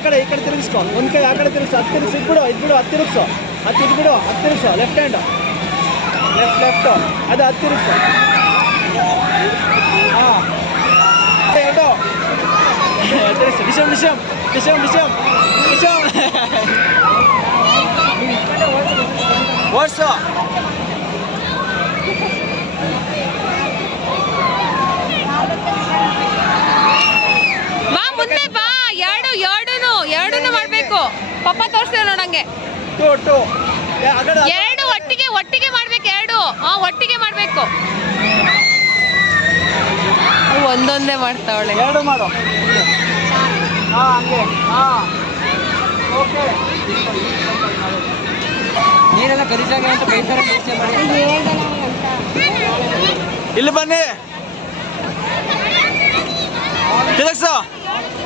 ಈ ಕಡೆ ಈ ಕಡೆ ತಿರುಗಿಸ್ಕೊ ಒಂದು ಕೈ ಆ ಕಡೆ ತಿರುಗಿಸು ಹತ್ತು ತಿರುಗಿಸಿ ಇದ್ಬಿಡು ಇದ್ಬಿಡು ಹತ್ತು ತಿರುಗಿಸು ಹತ್ತು ಇದ್ಬಿಡು ಹತ್ತು ತಿರುಗಿಸು ಲೆಫ್ಟ್ ಹ್ಯಾಂಡ್ ಲೆಫ್ಟ್ ಲೆಫ್ಟ್ ಅದು ಹತ್ತು ತಿರುಗಿಸು ಹಾಂ ಎರಡು ತಿರುಗಿಸು ನಿಶಮ್ ನಿಶಮ್ ನಿಶಮ್ ನಿಶಮ್ ನಿಶಮ್ ಓಡಿಸು ಬಾ ಮುಂದೆ ಬಾ ಎರಡು ಎರಡೂನು ಮಾಡಬೇಕು. ಪಪ್ಪ ತೋರಿಸ್ತೇವೆ ನೋಡಂಗೆ ಎರಡು ಒಟ್ಟಿಗೆ ಒಟ್ಟಿಗೆ ಮಾಡ್ಬೇಕು ಎರಡು. ಆ ಒಟ್ಟಿಗೆ ಮಾಡ್ಬೇಕು. ಒಂದೊಂದೇ ಮಾಡ್ತಾವಳೆ ಎರಡು ಮಾಡು. ಹಾಂ ಹಂಗೆ. ಹಾಂ. ಓಕೆ. ನೀರೆಲ್ಲ ಗಲೀಜಾಗಿ ಅಂತ ಬೈತಾರೆ ಯೋಚನೆ ಮಾಡಿ ಇಲ್ಲಿ ಬನ್ನಿ. ತಿರುಗ್ಸು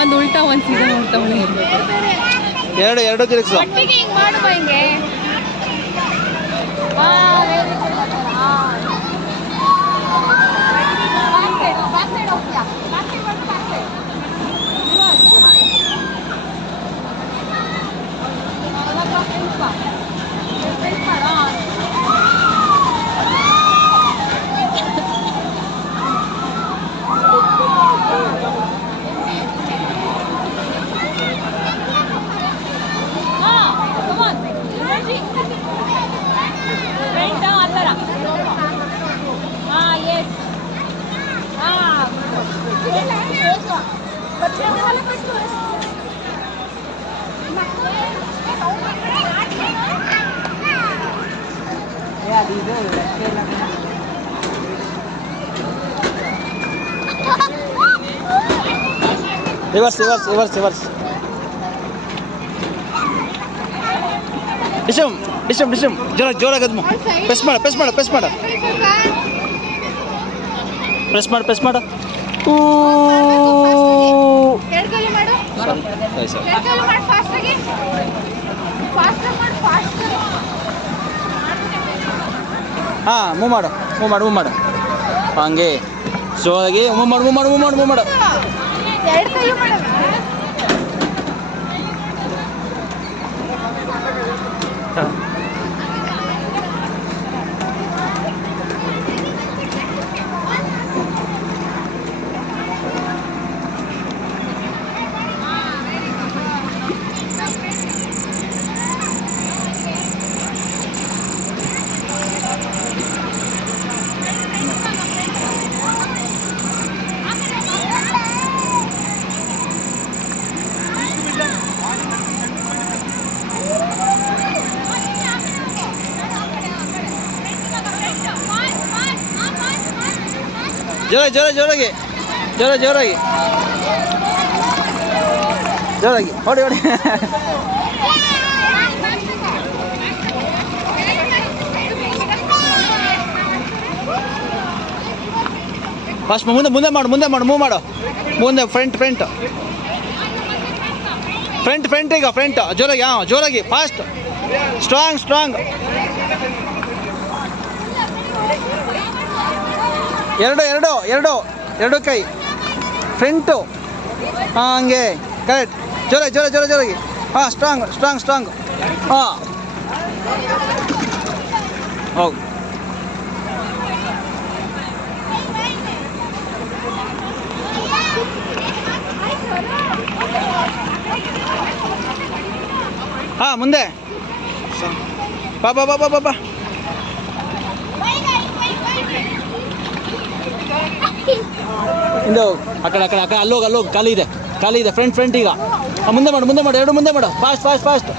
ಒಂದು ಉಲ್ಟಾ ಒಂದು ಸೀದಾ ಮಾಡ್ತಾವಳೆ ಎರಡು ಎರಡು ತಿರುಗಿಸು ಹಿಂಗೆ ಮಾಡುವ ಹಿಂಗೆ ಹಾ ವೆರಿ ಗುಡ್ ಹಾ ಬ್ಯಾಕ್ ಸೈಡ್ ಬ್ಯಾಕ್ ಸೈಡ್ ಹೋಗ್ತೀಯಾ ಬ್ಯಾಕ್ ಸೈಡ್ ಮಾಡು ಬ್ಯಾಕ್ ಸೈಡ್ ಹಾ ಕಮಾನ್ ಎನರ್ಜಿ ಫ್ರಂಟ್ ಆ ಥರ ಹಾ ಎಸ್ ಹಾ ಅದು ಇದು ರೆಕ್ಕೆ ಎಲ್ಲ ರಿವರ್ಸ್ ರಿವರ್ಸ್ ರಿವರ್ಸ್ ರಿವರ್ಸ್ ಡಿಶಮ್ ಡಿಶಮ್ ಡಿಶಮ್ ಜೋರ ಜೋರಾಗಿ ಅದ್ಮು ಪ್ರೆಸ್ ಮಾಡು ಪ್ರೆಸ್ ಮಾಡು ಪ್ರೆಸ್ ಮಾಡು ಪ್ರೆಸ್ ಮಾಡು ಪ್ರೆಸ್ ಮಾಡು ಊ. ಹಾಂ ಮೂವ್ ಮಾಡು ಮೂವ್ ಮಾಡು ಮೂವ್ ಮಾಡು. ಹಂಗೆ. ಜೋರಾಗಿ ಮೂವ್ ಮಾಡು ಮೂವ್ ಮಾಡು ಮೂವ್ ಮಾಡು ಮೂವ್ ಮಾಡು. ಜೋರ ಜೋರ ಜೋರಾಗಿ ಜೋರ ಜೋರಾಗಿ. ಜೋರಾಗಿ, ಹೊಡಿ ಹೊಡಿ. ಫಸ್ಟ್ ಮುಂದೆ ಮುಂದೆ ಮಾಡು ಮುಂದೆ ಮಾಡು ಮೂವ್ ಮಾಡು. ಮುಂದೆ ಫ್ರಂಟ್ ಫ್ರಂಟ್ ಫ್ರಂಟ್ ಫ್ರಂಟ್ ಈಗ ಫ್ರಂಟ್ ಜೋರಾಗಿ, ಹಾಂ, ಜೋರಾಗಿ ಫಾಸ್ಟ್ ಸ್ಟ್ರಾಂಗ್ ಸ್ಟ್ರಾಂಗ್ ಎರಡು ಎರಡು ಎರಡು ಎರಡು ಕೈ. ಫ್ರಂಟು ಹಾಂ ಹಂಗೆ. ಕರೆಕ್ಟ್ ಜೋರ ಜೋರ ಜೋರ ಜೋರಾಗಿ. ಹಾಂ ಸ್ಟ್ರಾಂಗ್ ಸ್ಟ್ರಾಂಗ್ ಸ್ಟ್ರಾಂಗ್ ಹಾಂ. ಹೌದು ಹಾಂ, ಮುಂದೆ. ಬಾ ಬಾ ಬಾ ಬಾ ಬಾ. ಹಿಂದೆ ಹೋಗು. ಆ ಕಡೆ ಆ ಕಡೆ ಆ ಕಡೆ, ಅಲ್ಲೋಗಿ ಅಲ್ಲೋಗಿ. ಖಾಲಿ ಇದೆ ಖಾಲಿ ಇದೆ. ಫ್ರಂಟ್ ಫ್ರಂಟ್ ಈಗ. ಮುಂದೆ ಮಾಡು ಮುಂದೆ ಮಾಡು. ಎರಡು ಮುಂದೆ ಮಾಡು. ಫಾಸ್ಟ್ ಫಾಸ್ಟ್ ಫಾಸ್ಟ್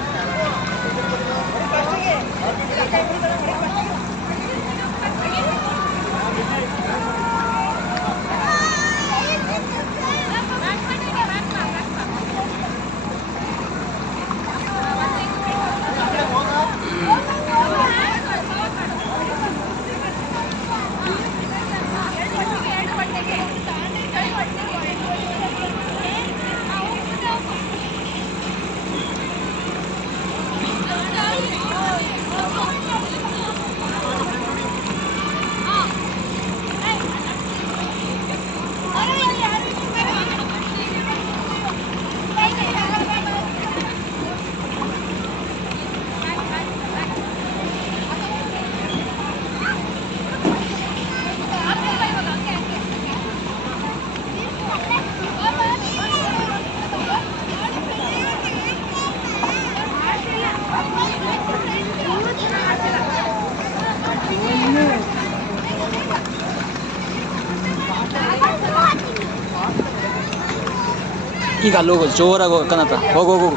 ಈಗ ಅಲ್ಲಿ ಹೋಗು, ಜೋರಾಗಿ ಹೋಗು ಕನ್ನತ ಹೋಗು ಹೋಗು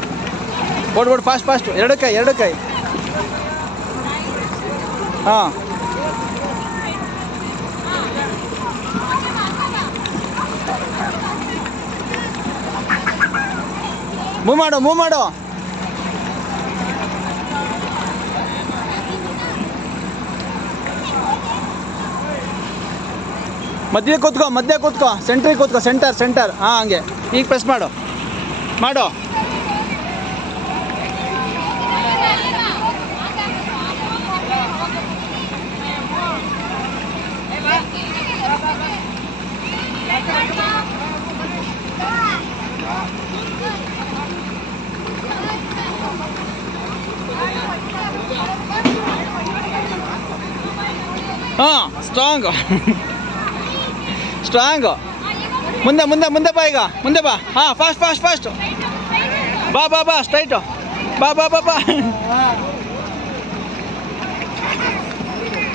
ಓಡ್ ಓಡ್ ಫಾಸ್ಟ್ ಫಾಸ್ಟ್ ಎರಡು ಕೈ ಎರಡು ಕೈ ಹಾಂ. ಮೂವ್ ಮಾಡು ಮೂವ್ ಮಾಡು. ಮಧ್ಯೆ ಕೂತ್ಕೋ ಮಧ್ಯೆ ಕೂತ್ಕೋ. ಸೆಂಟ್ರಿಗೆ ಕೂತ್ಕೋ. ಸೆಂಟರ್ ಸೆಂಟರ್ ಹಾಂ, ಹಂಗೆ. ಈಗ ಪ್ರೆಸ್ ಮಾಡು. ಮಾಡು. ಹಾಂ ಸ್ಟ್ರಾಂಗ್ ಸ್ಟ್ರಾಂಗ್ ಮುಂದೆ ಮುಂದೆ ಮುಂದೆ ಬಾ ಈಗ. ಮುಂದೆ ಬಾ. ಹಾಂ ಫಾಸ್ಟ್ ಫಾಸ್ಟ್ ಫಾಸ್ಟ್ ಬಾ ಬಾ ಬಾ ಸ್ಟ್ರೈಟು ಬಾ ಬಾ ಬಾ ಬಾ.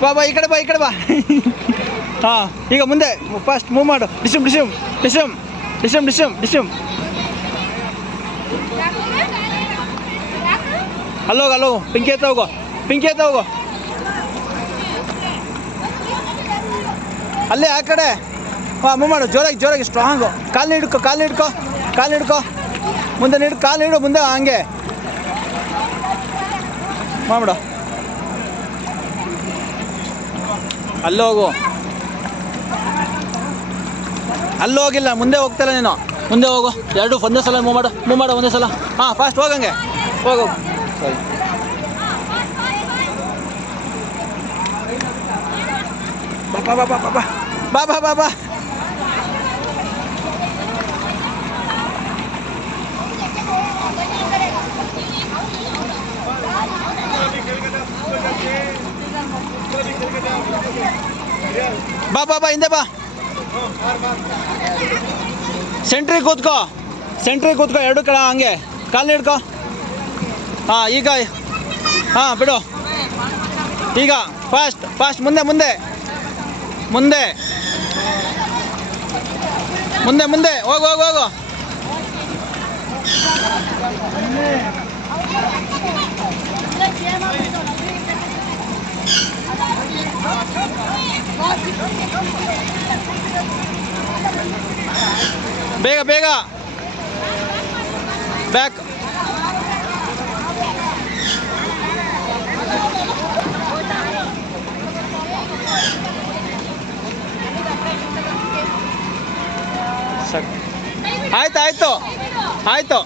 ಬಾ ಬಾ, ಈ ಕಡೆ ಬಾ, ಈ ಕಡೆ ಬಾ. ಹಾಂ, ಈಗ ಮುಂದೆ. ಫಾಸ್ಟ್ ಮೂವ್ ಮಾಡು. ಡಿಸಮ್ ಡಿಸಮ್ ಡಿಸಮ್ ಡಿಸಮ್ ಡಿಸಮ್ ಡಿಸಮ್ ಅಲ್ಲೋಗ ಅಲ್ಲೋ ಪಿಂಕಿ ಎತ್ತ ಹೋಗೋ. ಪಿಂಕಿ ಎತ್ತ ಹೋಗೋ. ಅಲ್ಲೇ, ಆ ಕಡೆ. ಹಾಂ ಮೂವ್ ಮಾಡು. ಜೋರಾಗಿ ಜೋರಾಗಿ ಸ್ಟ್ರಾಂಗು ಕಾಲು ಹಿಡ್ಕೊ ಕಾಲು ಹಿಡ್ಕೊ ಕಾಲು ಹಿಡ್ಕೊ ಮುಂದೆ ನೀಡು, ಕಾಲು ಹಿಡು ಮುಂದೆ ಹಂಗೆ. ಮಾಡ್ಬಿಡು. ಅಲ್ಲಿ ಹೋಗು. ಅಲ್ಲಿ ಹೋಗಿಲ್ಲ, ಮುಂದೆ ಹೋಗ್ತಾಯಿಲ್ಲ ನೀನು. ಮುಂದೆ ಹೋಗು. ಎರಡು, ಒಂದೇ ಸಲ ಮೂವ್ ಮಾಡು. ಮೂವ್ ಮಾಡು, ಒಂದೇ ಸಲ. ಹಾಂ ಫಾಸ್ಟ್ ಹೋಗಂಗೆ ಹೋಗು. ಸರಿ. ಬಾ ಬಾ ಬಾ ಬಾ ಬಾ. ಬಾ ಬಾ ಬಾ ಬಾ. ಬಾ ಬಾ ಬಾ, ಹಿಂದೆ ಬಾ. ಸೆಂಟ್ರಿಗೆ ಕೂತ್ಕೋ. ಸೆಂಟ್ರಿಗೆ ಕೂತ್ಕೋ, ಎರಡು ಕಡೆ ಹಂಗೆ. ಕಾಲು ಹಿಡ್ಕೋ. ಹಾಂ, ಈಗ, ಹಾಂ, ಬಿಡು. ಈಗ ಫಾಸ್ಟ್ ಫಾಸ್ಟ್ ಮುಂದೆ ಮುಂದೆ. ಮುಂದೆ. ಮುಂದೆ ಮುಂದೆ. ಹೋಗು ಹೋಗು ಹೋಗು. ಬೇಗ ಬೇಗ ಬ್ಯಾಕ್ ಆಯ್ತು ಆಯ್ತು ಆಯ್ತು